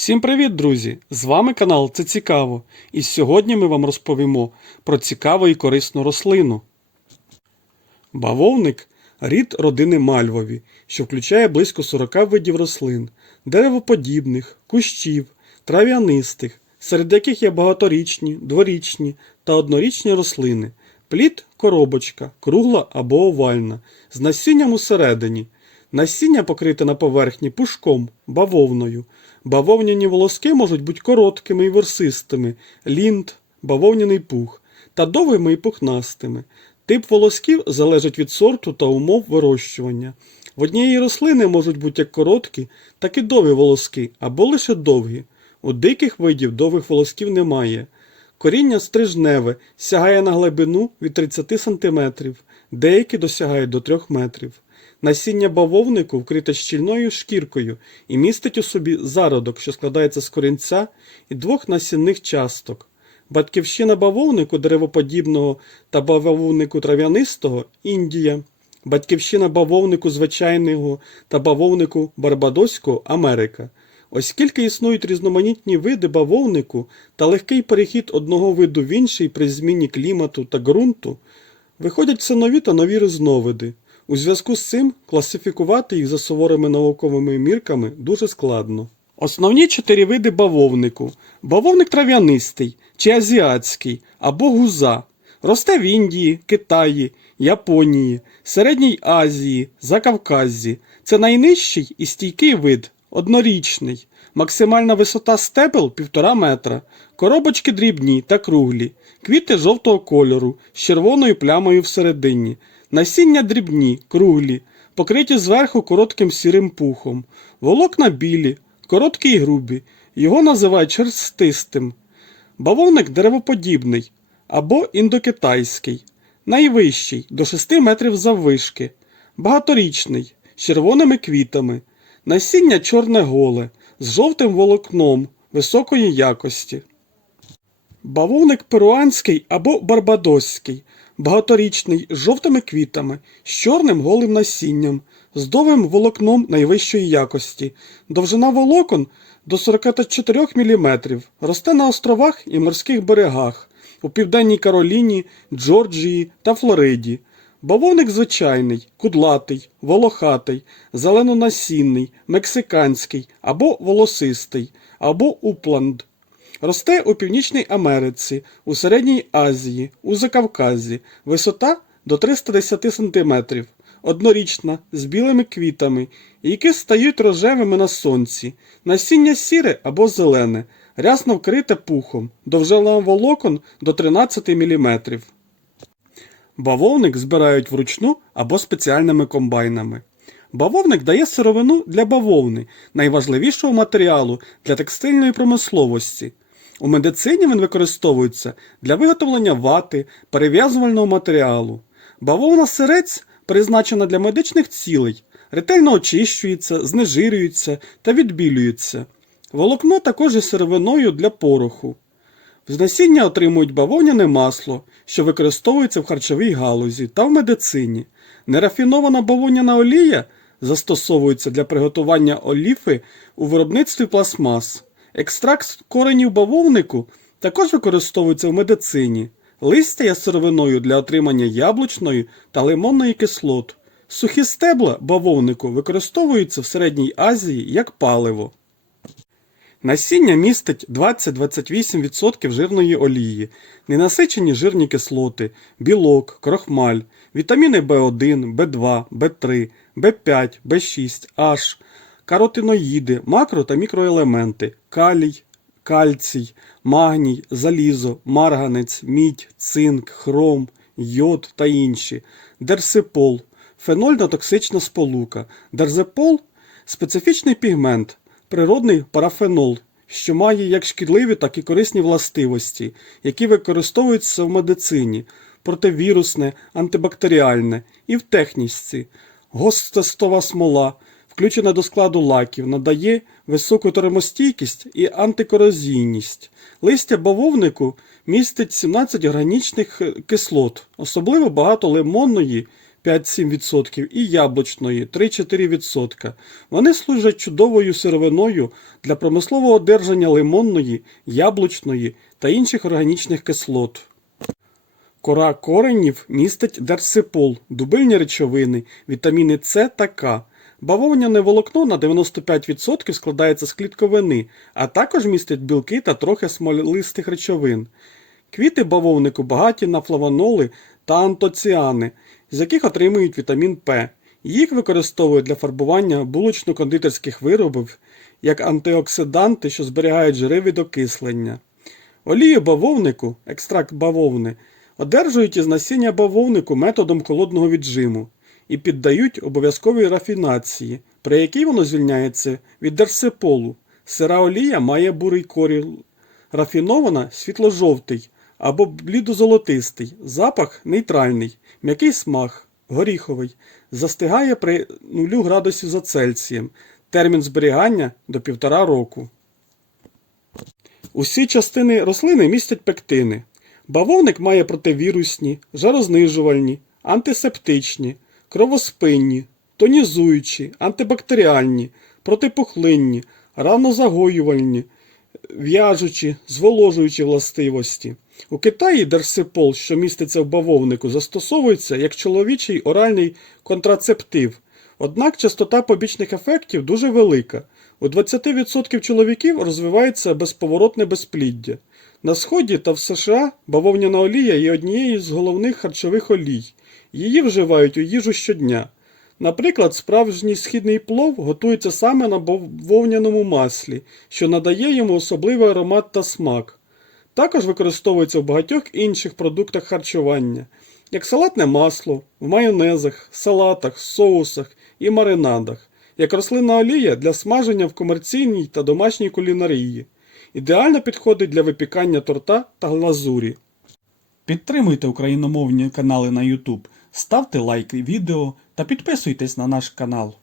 Всім привіт, друзі! З вами канал Це Цікаво. І сьогодні ми вам розповімо про цікаву і корисну рослину. Бавовник рід родини мальвові, що включає близько 40 видів рослин, деревоподібних, кущів, трав'янистих, серед яких є багаторічні, дворічні та однорічні рослини. Плід коробочка, кругла або овальна, з насінням усередині. Насіння покрите на поверхні пушком, бавовною. Бавовняні волоски можуть бути короткими і ворсистими, лінт, бавовняний пух, та довгими і пухнастими. Тип волосків залежить від сорту та умов вирощування. В однієї рослини можуть бути як короткі, так і довгі волоски, або лише довгі. У диких видів довгих волосків немає. Коріння стрижневе сягає на глибину від 30 см, деякі досягають до 3 метрів. Насіння бавовнику вкрите щільною шкіркою і містить у собі зародок, що складається з корінця і двох насінних часток. Батьківщина бавовнику деревоподібного та бавовнику трав'янистого Індія. Батьківщина бавовнику звичайного та бавовнику барбадоського Америка. Оскільки існують різноманітні види бавовнику та легкий перехід одного виду в інший при зміні клімату та ґрунту, виходять все нові та нові різновиди. У зв'язку з цим класифікувати їх за суворими науковими мірками дуже складно. Основні чотири види бавовнику: бавовник трав'янистий чи азіатський або гуза. Росте в Індії, Китаї, Японії, Середній Азії, Закавказзі. Це найнижчий і стійкий вид, однорічний. Максимальна висота стебел 1,5 метра. Коробочки дрібні та круглі, квіти жовтого кольору з червоною плямою всередині. Насіння дрібні, круглі, покриті зверху коротким сірим пухом. Волокна білі, короткі й грубі. Його називають черстистим. Бавовник деревоподібний або індокитайський. Найвищий до 6 метрів заввишки. Багаторічний, з червоними квітами. Насіння чорне голе, з жовтим волокном високої якості. Бавовник перуанський або барбадоський, багаторічний з жовтими квітами, з чорним голим насінням, з довгим волокном найвищої якості, довжина волокон до 44 мм, росте на островах і морських берегах, у Південній Кароліні, Джорджії та Флориді. Бавовник звичайний, кудлатий, волохатий, зеленонасінний, мексиканський або волосистий, або упланд. Росте у Північній Америці, у Середній Азії, у Закавказі, висота до 310 см, однорічна, з білими квітами, які стають рожевими на сонці, насіння сіре або зелене, рясно вкрите пухом, довжина волокон до 13 мм. Бавовник збирають вручну або спеціальними комбайнами. Бавовник дає сировину для бавовни, найважливішого матеріалу для текстильної промисловості. У медицині він використовується для виготовлення вати, перев'язувального матеріалу. Бавовна сирець призначена для медичних цілей, ретельно очищується, знежирюється та відбілюється. Волокно також є сировиною для пороху. З насіння отримують бавовняне масло, що використовується в харчовій галузі та в медицині. Нерафінована бавовняна олія застосовується для приготування оліфи у виробництві пластмас. Екстракт з коренів бавовнику також використовується в медицині. Листя є сировиною для отримання яблучної та лимонної кислот. Сухі стебла бавовнику використовуються в Середній Азії як паливо. Насіння містить 20-28% жирної олії, ненасичені жирні кислоти, білок, крохмаль, вітаміни В1, В2, В3, В5, В6, H, каротиноїди, макро та мікроелементи, калій, кальцій, магній, залізо, марганець, мідь, цинк, хром, йод та інші, дерсипол, фенольно-токсична сполука. Дерзепол специфічний пігмент, природний парафенол, що має як шкідливі, так і корисні властивості, які використовуються в медицині, противірусне, антибактеріальне і в техніці. Гостестова смола, включена до складу лаків, надає високу термостійкість і антикорозійність. Листя бавовнику містить 17 органічних е, кислот, особливо багато лимонної, 5-7% і яблучної 3-4%. Вони служать чудовою сировиною для промислового одержання лимонної, яблучної та інших органічних кислот. Кора коренів містить дерсипол, дубильні речовини, вітаміни С та К. Бавовняне волокно на 95% складається з клітковини, а також містить білки та трохи смолистих речовин. Квіти бавовнику багаті на флавоноли та антоціани, з яких отримують вітамін П. Їх використовують для фарбування булочно-кондитерських виробів як антиоксиданти, що зберігають жири від окислення. Олію бавовнику, екстракт бавовни, одержують із насіння бавовнику методом холодного віджиму і піддають обов'язковій рафінації, при якій воно звільняється від дерсиполу. Сира олія має бурий коріл, рафінована світло-жовтий або блідо-золотистий, запах нейтральний, м'який смак, горіховий, застигає при 0 градусів за Цельсієм, термін зберігання до 1,5 року. Усі частини рослини містять пектини. Бавовник має противірусні, жарознижувальні, антисептичні, кровоспинні, тонізуючі, антибактеріальні, протипухлинні, ранозагоювальні, в'яжучі, зволожуючі властивості. У Китаї дерсипол, що міститься в бавовнику, застосовується як чоловічий оральний контрацептив. Однак частота побічних ефектів дуже велика. У 20% чоловіків розвивається безповоротне безпліддя. На Сході та в США бавовняна олія є однією з головних харчових олій. Її вживають у їжу щодня. Наприклад, справжній східний плов готується саме на бавовняному маслі, що надає йому особливий аромат та смак. Також використовується в багатьох інших продуктах харчування, як салатне масло, в майонезах, салатах, соусах і маринадах, як рослинна олія для смаження в комерційній та домашній кулінарії. Ідеально підходить для випікання торта та глазурі. Підтримуйте україномовні канали на YouTube, ставте лайки відео та підписуйтесь на наш канал.